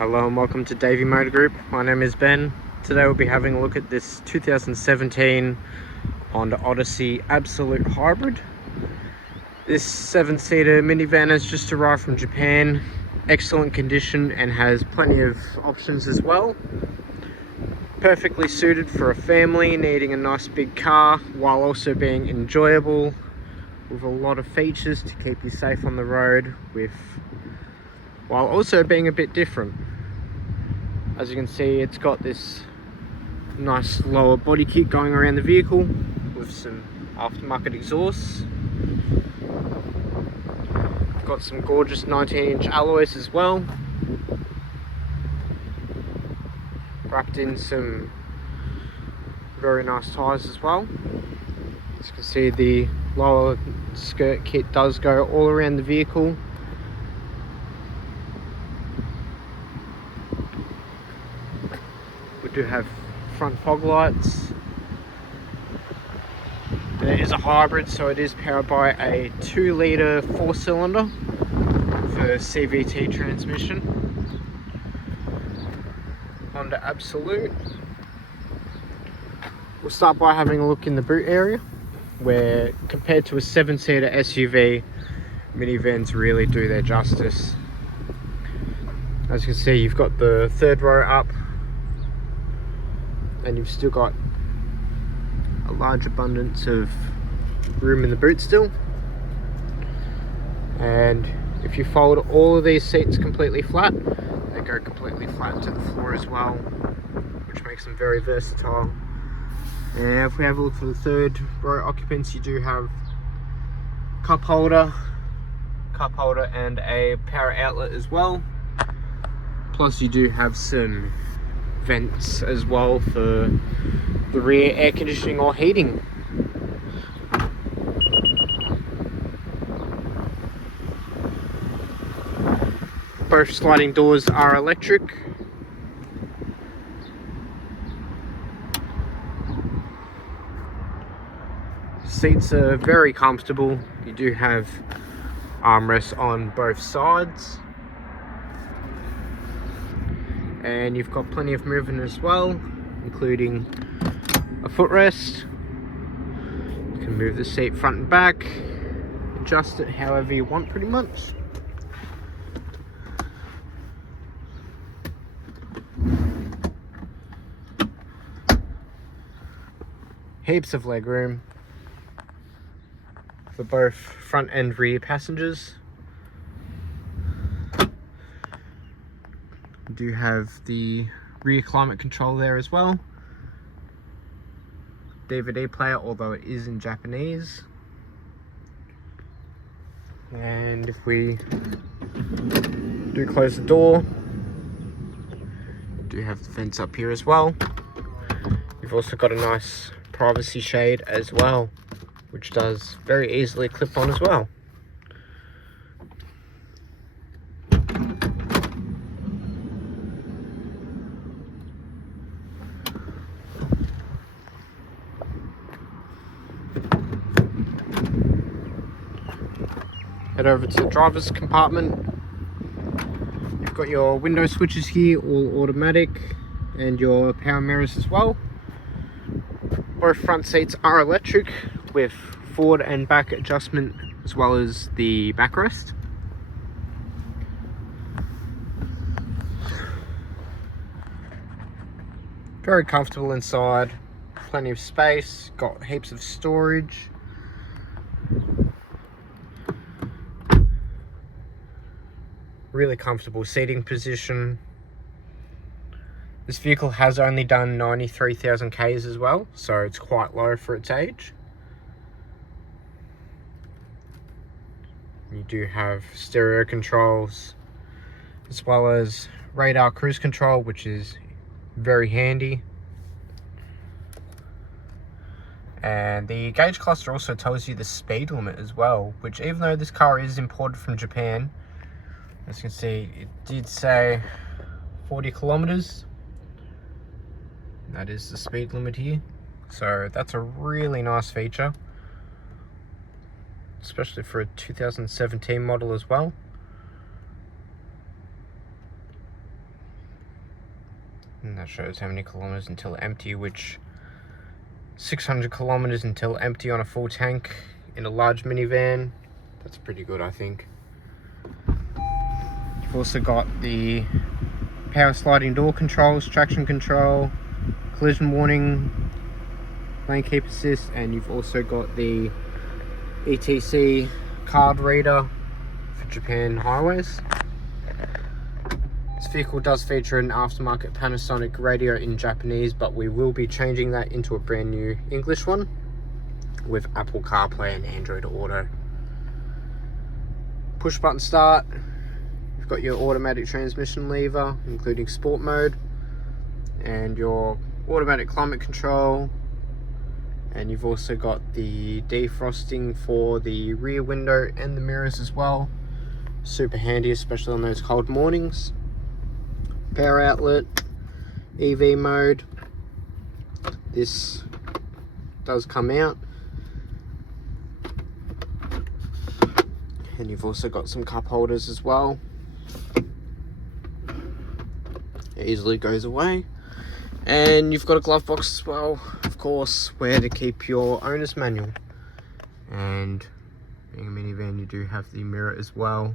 Hello and welcome to Davey Motor Group. My name is Ben. Today we'll be having a look at this 2017 Honda Odyssey Absolute Hybrid. This 7-seater minivan has just arrived from Japan. Excellent condition and has plenty of options as well. Perfectly suited for a family needing a nice big car while also being enjoyable, with a lot of features to keep you safe on the road while also being a bit different. As you can see, it's got this nice lower body kit going around the vehicle with some aftermarket exhausts. Got some gorgeous 19-inch alloys as well, wrapped in some very nice tyres as well. As you can see, the lower skirt kit does go all around the vehicle. We do have front fog lights. It is a hybrid, so it is powered by a 2-litre 4-cylinder for CVT transmission. Honda Absolute. We'll start by having a look in the boot area, where compared to a 7-seater SUV, minivans really do their justice. As you can see, you've got the third row up, and you've still got a large abundance of room in the boot still. And if you fold all of these seats completely flat, they go completely flat to the floor as well, which makes them very versatile. And if we have a look for the third row occupants, you do have cup holder and a power outlet as well. Plus you do have some vents as well for the rear air conditioning or heating. Both sliding doors are electric. Seats are very comfortable. You do have armrests on both sides, and you've got plenty of movement as well, including a footrest. You can move the seat front and back, adjust it however you want pretty much. Heaps of leg room for both front and rear passengers. You do have the rear climate control there as well. DVD player, although it is in Japanese. And if we do close the door, you do have the fence up here as well. You've also got a nice privacy shade as well, which does very easily clip on as well. Head over to the driver's compartment. You've got your window switches here, all automatic, and your power mirrors as well. Both front seats are electric with forward and back adjustment, as well as the backrest. Very comfortable inside, plenty of space, got heaps of storage. Really comfortable seating position. This vehicle has only done 93,000 Ks as well, so it's quite low for its age. You do have stereo controls, as well as radar cruise control, which is very handy. And the gauge cluster also tells you the speed limit as well, which, even though this car is imported from Japan, as you can see, it did say 40 kilometers. That is the speed limit here, so that's a really nice feature, especially for a 2017 model as well. And that shows how many kilometers until empty, which 600 kilometers until empty on a full tank in a large minivan. That's pretty good, I think. You've also got the power sliding door controls, traction control, collision warning, lane keep assist, and you've also got the ETC card reader for Japan highways. This vehicle does feature an aftermarket Panasonic radio in Japanese, but we will be changing that into a brand new English one with Apple CarPlay and Android Auto. Push button start. You've got your automatic transmission lever, including sport mode, and your automatic climate control, and you've also got the defrosting for the rear window and the mirrors as well. Super handy, especially on those cold mornings. Power outlet, EV mode. This does come out, and you've also got some cup holders as well. It easily goes away, and you've got a glove box as well, of course, where to keep your owner's manual. And being a minivan, you do have the mirror as well.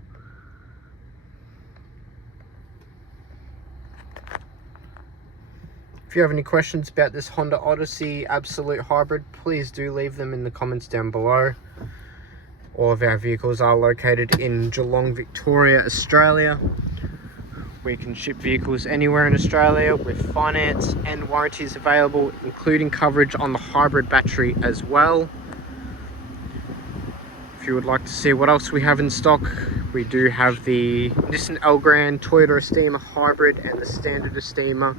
If you have any questions about this Honda Odyssey Absolute Hybrid, please do leave them in the comments down below. All of our vehicles are located in Geelong, Victoria, Australia. We can ship vehicles anywhere in Australia with finance and warranties available, including coverage on the hybrid battery as well. If you would like to see what else we have in stock, we do have the Nissan Elgrand, Toyota Estima Hybrid, and the Standard Estima,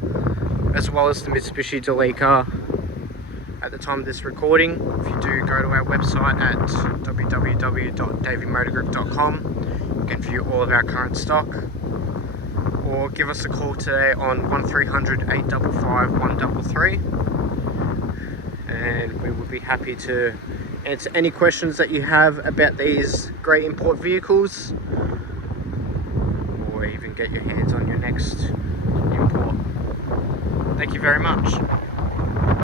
as well as the Mitsubishi Delica at the time of this recording. If you do go to our website at www.daveymotorgroup.com, you can view all of our current stock, or give us a call today on 1300 855 133, and we will be happy to answer any questions that you have about these great import vehicles, or even get your hands on your next import. Thank you very much.